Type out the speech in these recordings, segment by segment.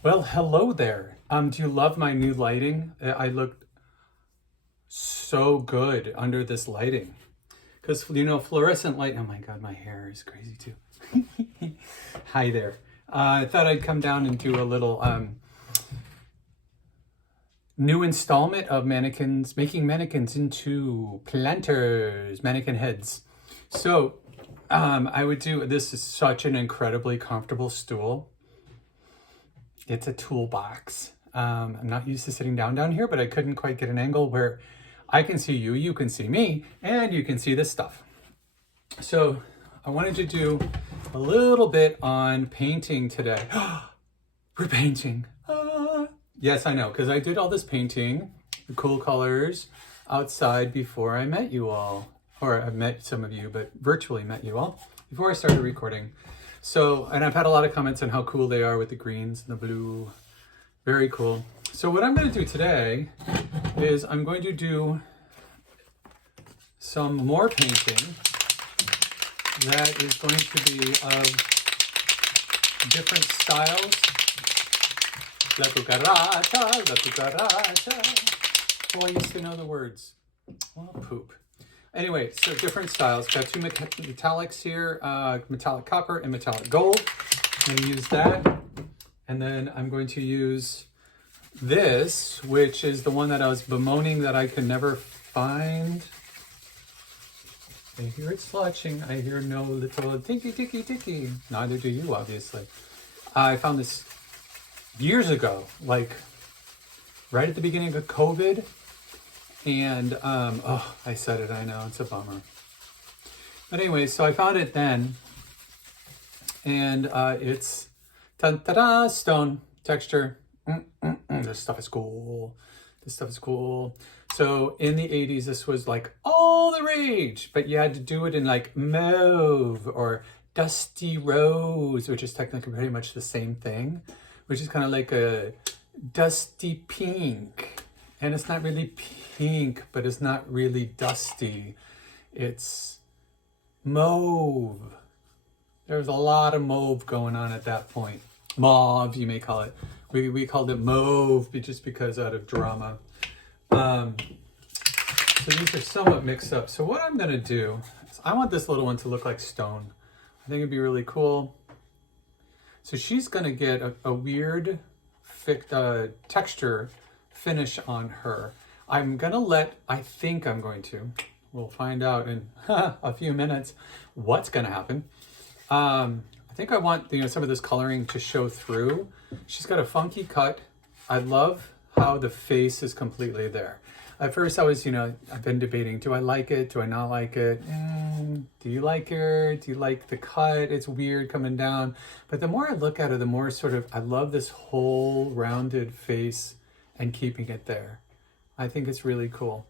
Well, hello there. Do you love my new lighting? I look so good under this lighting. Because, fluorescent light, oh my God, my hair is crazy too. Hi there. I thought I'd come down and do a little new installment of mannequins, making mannequins into planters, mannequin heads. So I would do, this is such an incredibly comfortable stool. It's a toolbox. I'm not used to sitting down here, but I couldn't quite get an angle where I can see you, you can see me, and you can see this stuff. So I wanted to do a little bit on painting today. We're painting. Yes, I know, because I did all this painting, the cool colors, outside before I met you all. Or I met some of you, but virtually met you all before I started recording. So, and I've had a lot of comments on how cool they are with the greens and the blue. Very cool. So what I'm going to do today is I'm going to do some more painting that is going to be of different styles. La cucaracha, la cucaracha. Oh, I used to know the words. Well, poop. Anyway, so different styles. Got two metallics here, metallic copper and metallic gold. I'm going to use that. And then I'm going to use this, which is the one that I was bemoaning that I could never find. I hear it splotching. I hear no little ticky. Neither do you, obviously. I found this years ago, like right at the beginning of COVID. And, I said it, I know, it's a bummer. But anyway, so I found it then. And it's ta-da, stone texture. This stuff is cool. This stuff is cool. So in the 80s, this was like all the rage, but you had to do it in like mauve or dusty rose, which is technically pretty much the same thing, which is kind of like a dusty pink. And it's not really pink, but it's not really dusty. It's mauve. There's a lot of mauve going on at that point. Mauve, you may call it. We called it mauve just because out of drama. So these are somewhat mixed up. So what I'm going to do is I want this little one to look like stone. I think it'd be really cool. So she's going to get a weird texture finish on her. I'm going to we'll find out in a few minutes what's going to happen. I think I want some of this coloring to show through. She's got a funky cut. I love how the face is completely there. At first I was, I've been debating, do I like it? Do I not like it? Do you like her? Do you like the cut? It's weird coming down. But the more I look at her, the more I love this whole rounded face and keeping it there. I think it's really cool.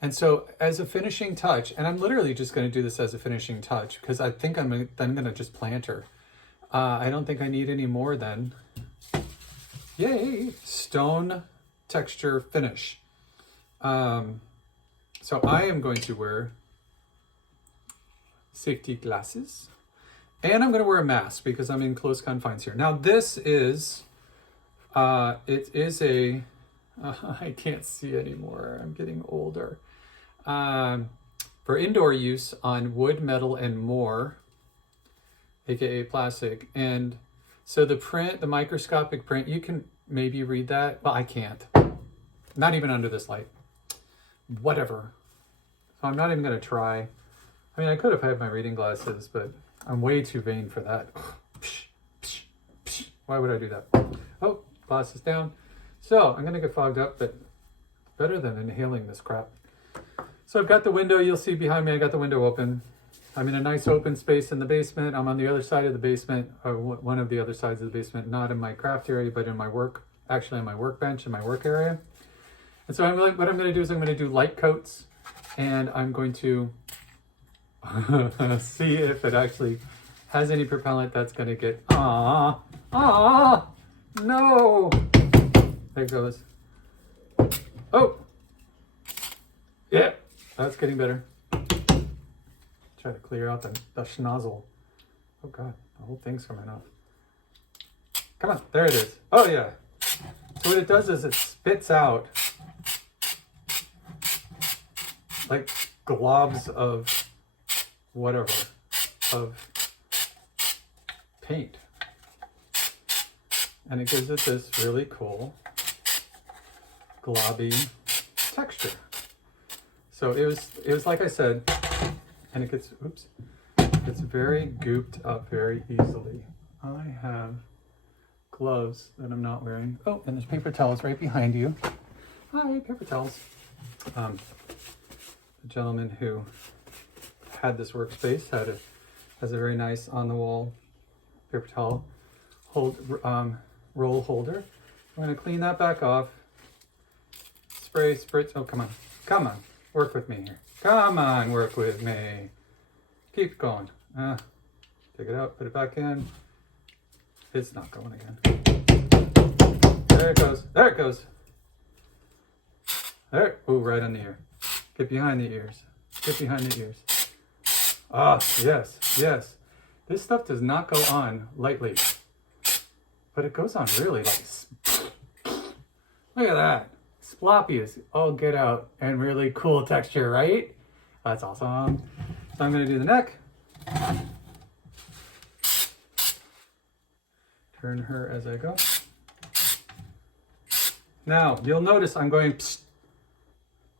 And so as a finishing touch, and I'm literally just going to do this as a finishing touch because I think I'm going to just plant her. I don't think I need any more then. Yay! Stone texture finish. So I am going to wear safety glasses and I'm going to wear a mask because I'm in close confines here. Now this is, it is a, I can't see anymore. I'm getting older. For indoor use on wood, metal, and more, aka plastic. And so the print, the microscopic print, you can maybe read that, but I can't. Not even under this light. Whatever. So I'm not even going to try. I mean, I could have had my reading glasses, but I'm way too vain for that. Why would I do that? Oh, glasses down. So I'm going to get fogged up, but better than inhaling this crap. So I've got the window, you'll see behind me, I got the window open. I'm in a nice open space in the basement. I'm on the other side of the basement, or one of the other sides of the basement, not in my craft area, but in my work, actually on my workbench in my work area. And so what I'm going to do is I'm going to do light coats, and I'm going to see if it actually has any propellant that's going to get, no. There it goes. Oh, yeah, that's getting better. Try to clear out the schnozzle. Oh God, the whole thing's coming off. Come on, there it is. Oh yeah. So what it does is it spits out like globs of whatever, of paint. And it gives it this really cool globby texture. So it was like I said, and it gets, oops, it's very gooped up very easily. I have gloves that I'm not wearing. Oh, and there's paper towels right behind you. Hi, paper towels. The gentleman who had this workspace has a very nice on-the-wall paper towel roll holder. I'm going to clean that back off. Spray, spritz. Oh, come on. Come on. Work with me here. Come on, work with me. Keep going. Take it out, put it back in. It's not going again. There it goes. There it goes. There. Oh, right on the ear. Get behind the ears. Get behind the ears. Ah, yes, yes. This stuff does not go on lightly, but it goes on really like, look at that. Sploppy as all get out and really cool texture, right? That's awesome. So I'm going to do the neck. Turn her as I go. Now, you'll notice I'm going psst,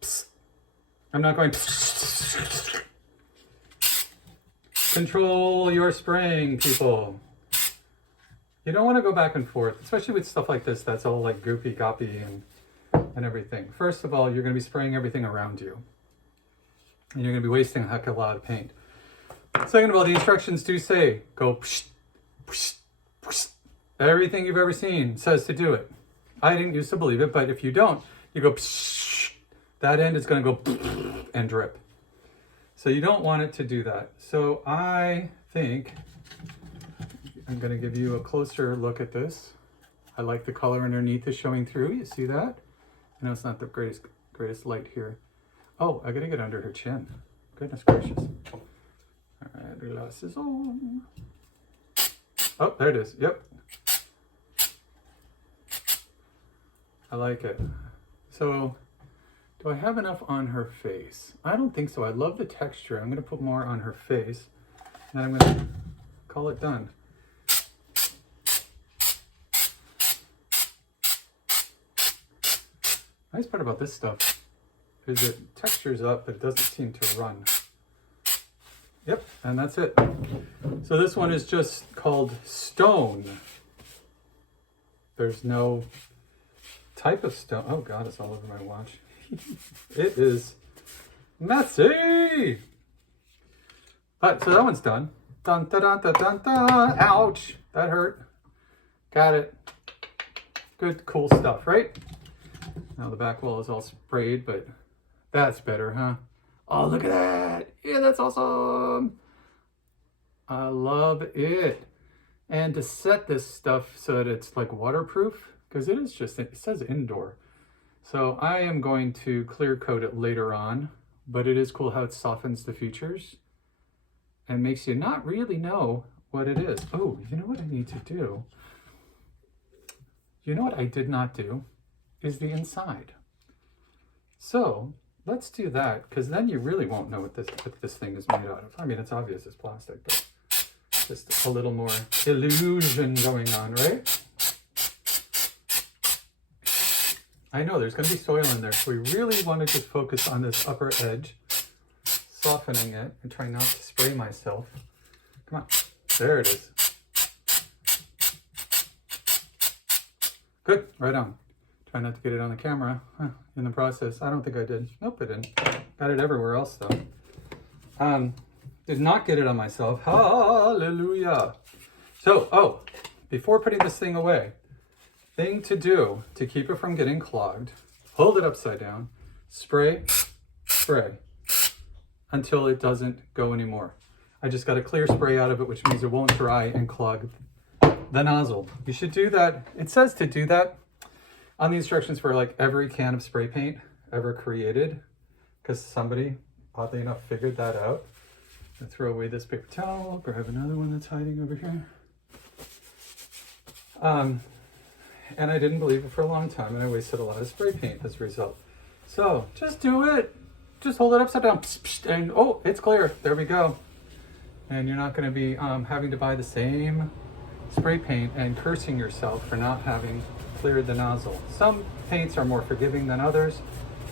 psst. I'm not going psst. Control your spraying, people. You don't want to go back and forth, especially with stuff like this that's all like goopy goppy and everything. First of all, you're going to be spraying everything around you. And you're going to be wasting a heck of a lot of paint. Second of all, the instructions do say, go psst, psst, psst. Everything you've ever seen says to do it. I didn't used to believe it, but if you don't, you go psst. That end is going to go and drip. So you don't want it to do that. So I think I'm going to give you a closer look at this. I like the color underneath is showing through. You see that? I know it's not the greatest light here. Oh, I got to get under her chin. Goodness gracious. All right, glasses on. Oh, there it is. Yep. I like it. So, do I have enough on her face? I don't think so. I love the texture. I'm going to put more on her face. And I'm going to call it done. Nice part about this stuff is it textures up, but it doesn't seem to run. Yep, and that's it. So this one is just called Stone. There's no type of stone. Oh God, it's all over my watch. It is messy. But so that one's done. Dun dun dun dun dun dun. Ouch, that hurt. Got it. Good, cool stuff, right? Now the back wall is all sprayed, but that's better, huh? Oh, look at that. Yeah, that's awesome. I love it. And to set this stuff so that it's like waterproof, because it is just, it says indoor. So I am going to clear coat it later on, but it is cool how it softens the features and makes you not really know what it is. Oh, you know what I need to do? You know what I did not do is the inside. So let's do that, because then you really won't know what this thing is made out of. I mean, it's obvious it's plastic, but just a little more illusion going on, right? I know there's going to be soil in there, so we really want to just focus on this upper edge, softening it, and try not to spray myself. Come on, there it is. Good, right on. Try not to get it on the camera in the process. I don't think I did. Nope, I didn't. Got it everywhere else though. Did not get it on myself. Hallelujah. So, before putting this thing away, thing to do to keep it from getting clogged, hold it upside down, spray, spray, until it doesn't go anymore. I just got a clear spray out of it, which means it won't dry and clog the nozzle. You should do that. It says to do that on the instructions for like every can of spray paint ever created, because somebody, oddly enough, figured that out. I'm gonna throw away this paper towel, grab another one that's hiding over here. And I didn't believe it for a long time, and I wasted a lot of spray paint as a result. So just do it. Just hold it upside down, and oh, it's clear. There we go. And you're not going to be having to buy the same spray paint and cursing yourself for not having cleared the nozzle. Some paints are more forgiving than others,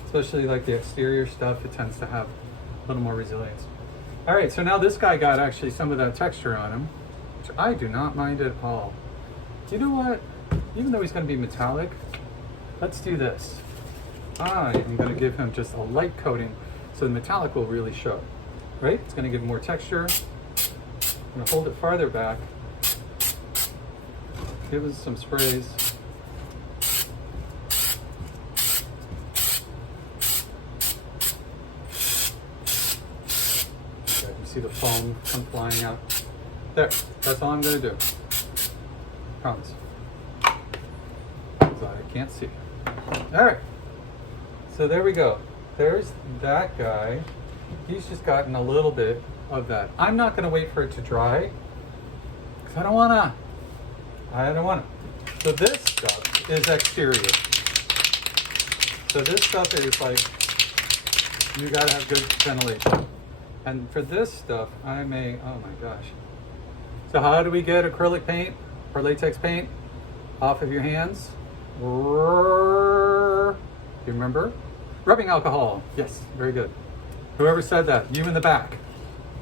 especially like the exterior stuff. It tends to have a little more resilience. All right, so now this guy got actually some of that texture on him, which I do not mind at all. You know what? Even though he's going to be metallic, let's do this. I am going to give him just a light coating so the metallic will really show, right? It's going to give more texture. I'm going to hold it farther back. Give us some sprays. Okay, you see the foam come flying out. There, that's all I'm going to do. Promise. So I can't see. All right. So there we go. There's that guy. He's just gotten a little bit of that. I'm not going to wait for it to dry because I don't want to. So this stuff is exterior. So this stuff is like, you got to have good ventilation. And for this stuff, I may, oh my gosh. So how do we get acrylic paint or latex paint off of your hands? Do you remember? Rubbing alcohol. Yes, very good. Whoever said that, you in the back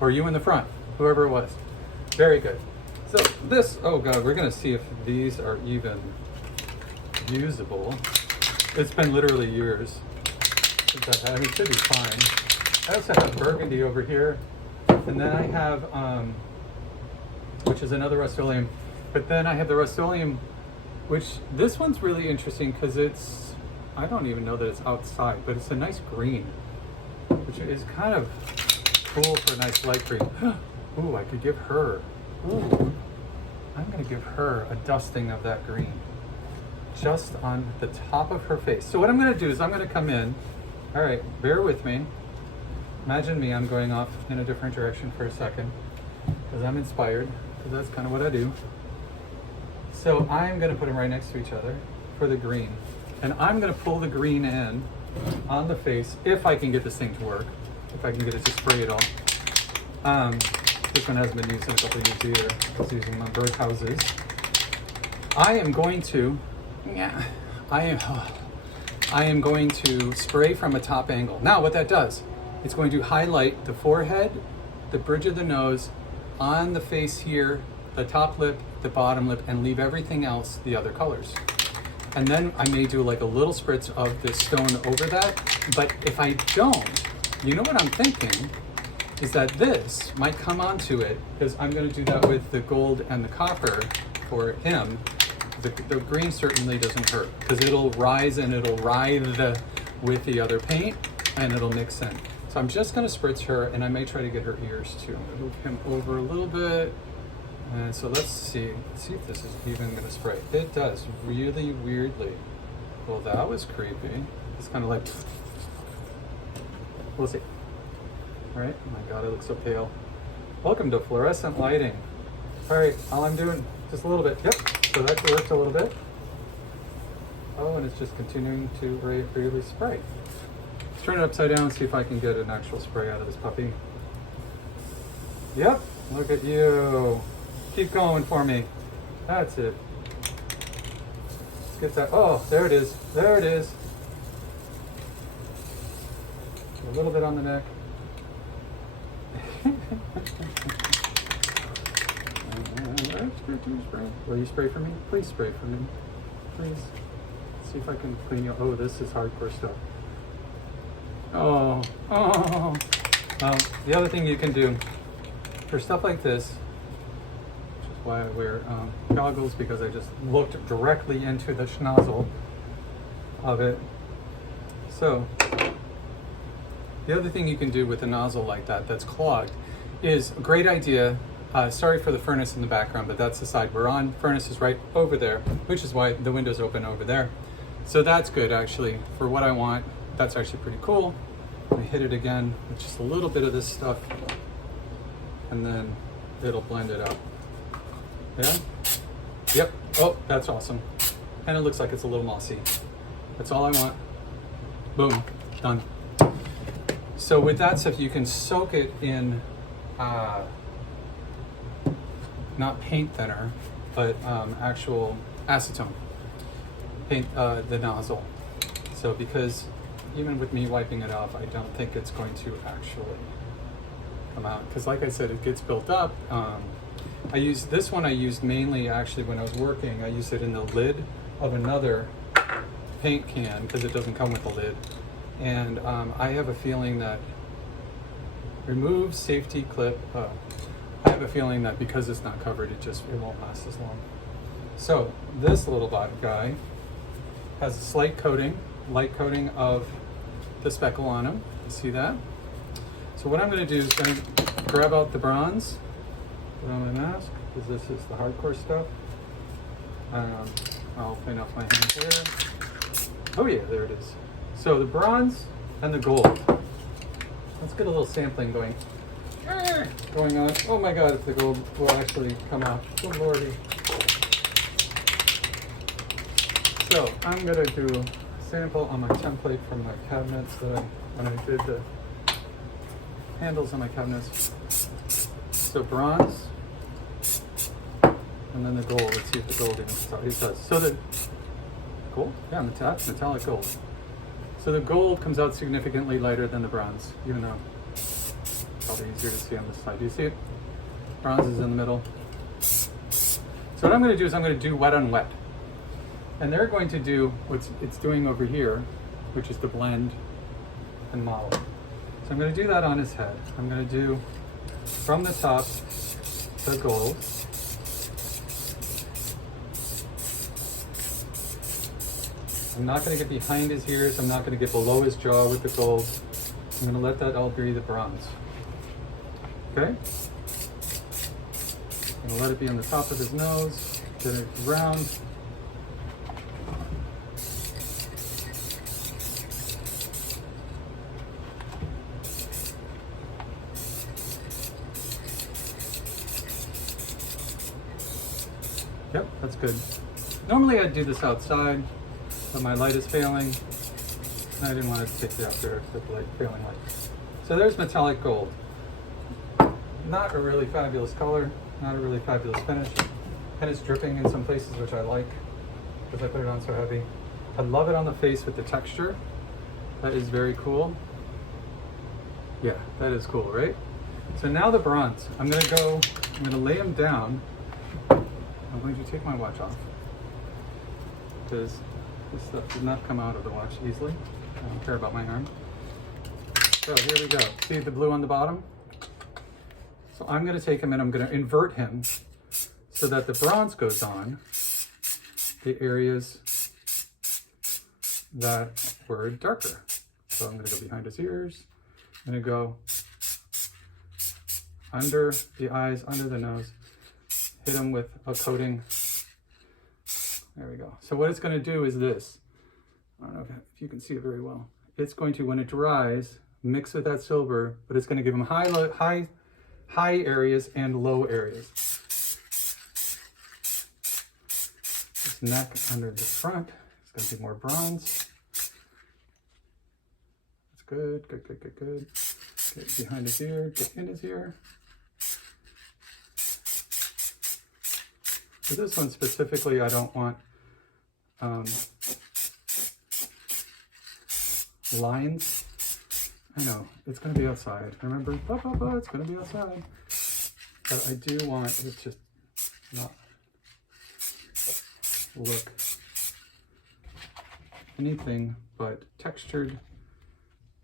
or you in the front, whoever it was. Very good. So this, oh God, we're gonna see if these are even usable. It's been literally years since I've had, I mean, it should be fine. I also have burgundy over here, and then I have, which is another Rust-Oleum, but then I have the Rust-Oleum, which this one's really interesting because it's, I don't even know that it's outside, but it's a nice green, which is kind of cool for a nice light green. Ooh, I could give her, ooh, I'm gonna give her a dusting of that green just on the top of her face. So what I'm gonna do is I'm gonna come in, all right, bear with me. Imagine me, I'm going off in a different direction for a second because I'm inspired, because that's kind of what I do. So I'm gonna put them right next to each other for the green. And I'm gonna pull the green in on the face if I can get this thing to work, if I can get it to spray it all. This one hasn't been used in a couple of years either. I was using my birdhouses. I am going to, I am going to spray from a top angle. Now what that does, it's going to highlight the forehead, the bridge of the nose, on the face here, the top lip, the bottom lip, and leave everything else the other colors. And then I may do like a little spritz of the stone over that. But if I don't, you know what I'm thinking is that this might come onto it, because I'm going to do that with the gold and the copper for him. The green certainly doesn't hurt because it'll rise and it'll writhe with the other paint and it'll mix in. So I'm just going to spritz her, and I may try to get her ears too. I'm going to move him over a little bit. And so let's see if this is even going to spray. It does, really weirdly. Well, that was creepy. It's kind of like, we'll see. All right, oh my God, I look so pale. Welcome to fluorescent lighting. All right, all I'm doing, just a little bit. Yep, so that worked a little bit. Oh, and it's just continuing to really spray. Let's turn it upside down and see if I can get an actual spray out of this puppy. Yep, look at you. Keep going for me. That's it. Let's get that. Oh, there it is. There it is. A little bit on the neck. Will you spray for me? Please spray for me. Please. Let's see if I can clean you. Oh, this is hardcore stuff. Oh. The other thing you can do for stuff like this, why I wear goggles, because I just looked directly into the schnozzle of it. So the other thing you can do with a nozzle like that that's clogged is a great idea. Sorry for the furnace in the background, but that's the side we're on. Furnace is right over there, which is why the window's open over there. So that's good actually for what I want. That's actually pretty cool. I hit it again with just a little bit of this stuff, and then it'll blend it out. Yeah? Yep. Oh, that's awesome. And it looks like it's a little mossy. That's all I want. Boom. Done. So with that stuff, you can soak it in, not paint thinner, but actual acetone. Paint the nozzle. So because even with me wiping it off, I don't think it's going to actually come out. Because like I said, it gets built up. I used this one. I used mainly actually when I was working. I used it in the lid of another paint can because it doesn't come with a lid. And I have a feeling that remove safety clip. I have a feeling that because it's not covered, it won't last as long. So this little guy has a slight coating, light coating of the speckle on him. You see that? So what I'm going to do is going to grab out the bronze, put on my mask, because this is the hardcore stuff. I'll clean off my hands here. Oh yeah, there it is. So the bronze and the gold. Let's get a little sampling going on. Oh my God, if the gold will actually come out. Oh Lordy. So I'm gonna do a sample on my template from my cabinets when I did the handles on my cabinets. So bronze, and then the gold. Let's see if the gold even does. So the gold, yeah, metallic gold. So the gold comes out significantly lighter than the bronze, even though it's probably easier to see on this side. Do you see it? Bronze is in the middle. So what I'm going to do is I'm going to do wet on wet. And they're going to do what it's doing over here, which is the blend and model. So I'm going to do that on his head. I'm going to do from the top the gold. I'm not going to get behind his ears. I'm not going to get below his jaw with the gold. I'm going to let that all be the bronze. Okay? I'm going to let it be on the top of his nose. Get it round. Yep, that's good. Normally I'd do this outside, but my light is failing. I didn't want to take the outdoor with the light failing light. So there's metallic gold. Not a really fabulous color, not a really fabulous finish. And it's dripping in some places, which I like because I put it on so heavy. I love it on the face with the texture. That is very cool. Yeah, that is cool, right? So now the bronze. I'm gonna lay him down. I'm going to take my watch off because this stuff did not come out of the watch easily. I don't care about my arm. So here we go. See the blue on the bottom? So I'm going to take him and I'm going to invert him so that the bronze goes on the areas that were darker. So I'm going to go behind his ears. I'm going to go under the eyes, under the nose. Hit them with a coating. There we go. So what it's going to do is this. I don't know if you can see it very well. It's going to, when it dries, mix with that silver, but it's going to give them high areas and low areas. This neck under the front is going to be more bronze. That's good, good, good, good, good. Get behind his ear, get in his ear. For this one specifically, I don't want lines. I know, it's going to be outside. Remember, it's going to be outside. But I do want it to not look anything but textured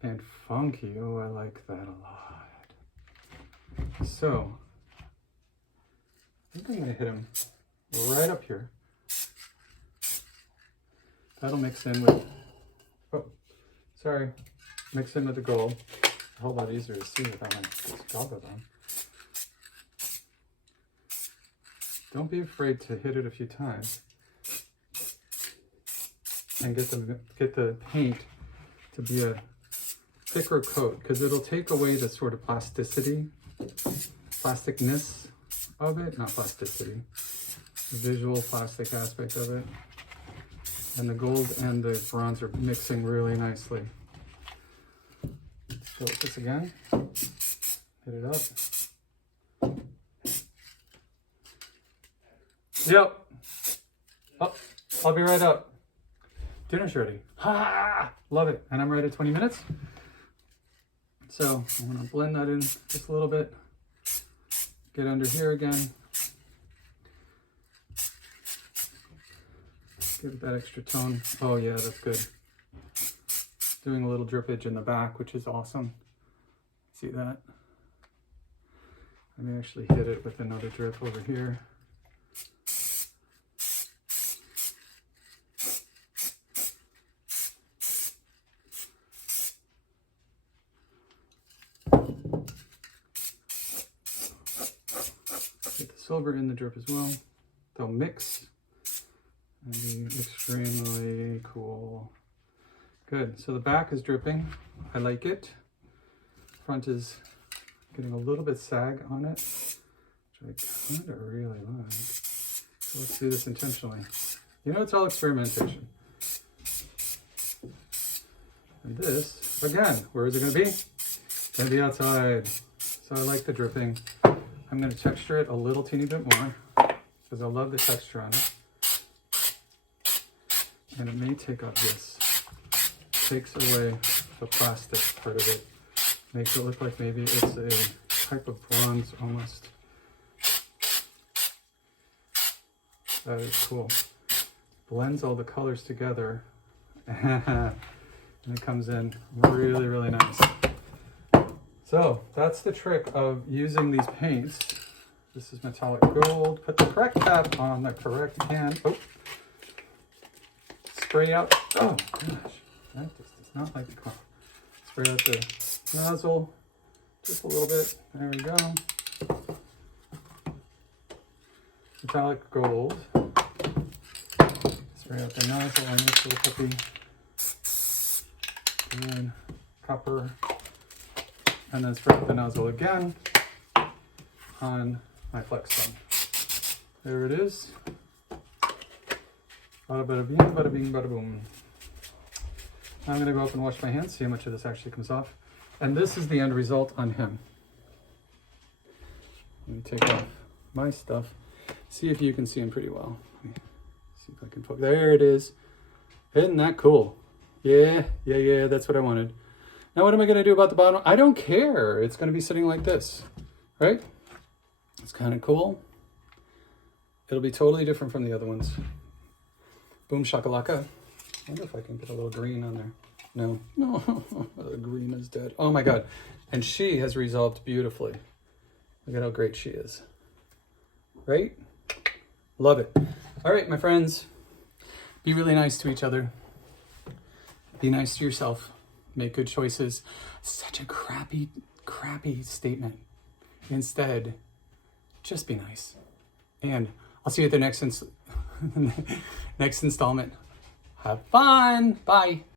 and funky. Oh, I like that a lot. So, I think I'm going to hit him right up here. That'll mix in with, mix in with the gold. A whole lot easier to see without my goggles on. Don't be afraid to hit it a few times and get the paint to be a thicker coat, because it'll take away the sort of plasticness of it, not plasticity. visual plastic aspect of it. And the gold and the bronze are mixing really nicely. Let's go with this again. Hit it up. Yep. Oh, I'll be right up. Dinner's ready. Ha! Love it. And I'm right at 20 minutes. So I'm gonna blend that in just a little bit. Get under here again. Give it that extra tone. Oh yeah, that's good. Doing a little drippage in the back, which is awesome. See that? I may actually hit it with another drip over here. Get the silver in the drip as well. They'll mix and be extremely cool. Good, so the back is dripping. I like it. Front is getting a little bit sag on it, which I kind of really like. So let's do this intentionally. You know, it's all experimentation. And this, again, where is it gonna be? It's gonna be outside. So I like the dripping. I'm gonna texture it a little teeny bit more because I love the texture on it. And it may take out this. Takes away the plastic part of it. Makes it look like maybe it's a type of bronze almost. That is cool. Blends all the colors together. And it comes in really, really nice. So that's the trick of using these paints. This is metallic gold. Put the correct cap on the correct can. Oh. Spray out. Oh gosh, that just does not like to come. Spray out the nozzle just a little bit. There we go. Metallic gold. Spray out the nozzle on this little puppy. And copper. And then spray out the nozzle again on my flex gun. There it is. Bada bada bing, bada bing, bada boom. I'm gonna go up and wash my hands, see how much of this actually comes off. And this is the end result on him. Let me take off my stuff. See if you can see him pretty well. Let me see if I can focus. There it is. Isn't that cool? Yeah, that's what I wanted. Now what am I gonna do about the bottom? I don't care. It's gonna be sitting like this, right? It's kind of cool. It'll be totally different from the other ones. Boom shakalaka. I wonder if I can get a little green on there. No, the green is dead. Oh my God. And she has resolved beautifully. Look at how great she is. Right? Love it. All right, my friends, be really nice to each other. Be nice to yourself. Make good choices. Such a crappy statement. Instead, just be nice. And I'll see you at the next installment. Have fun. Bye.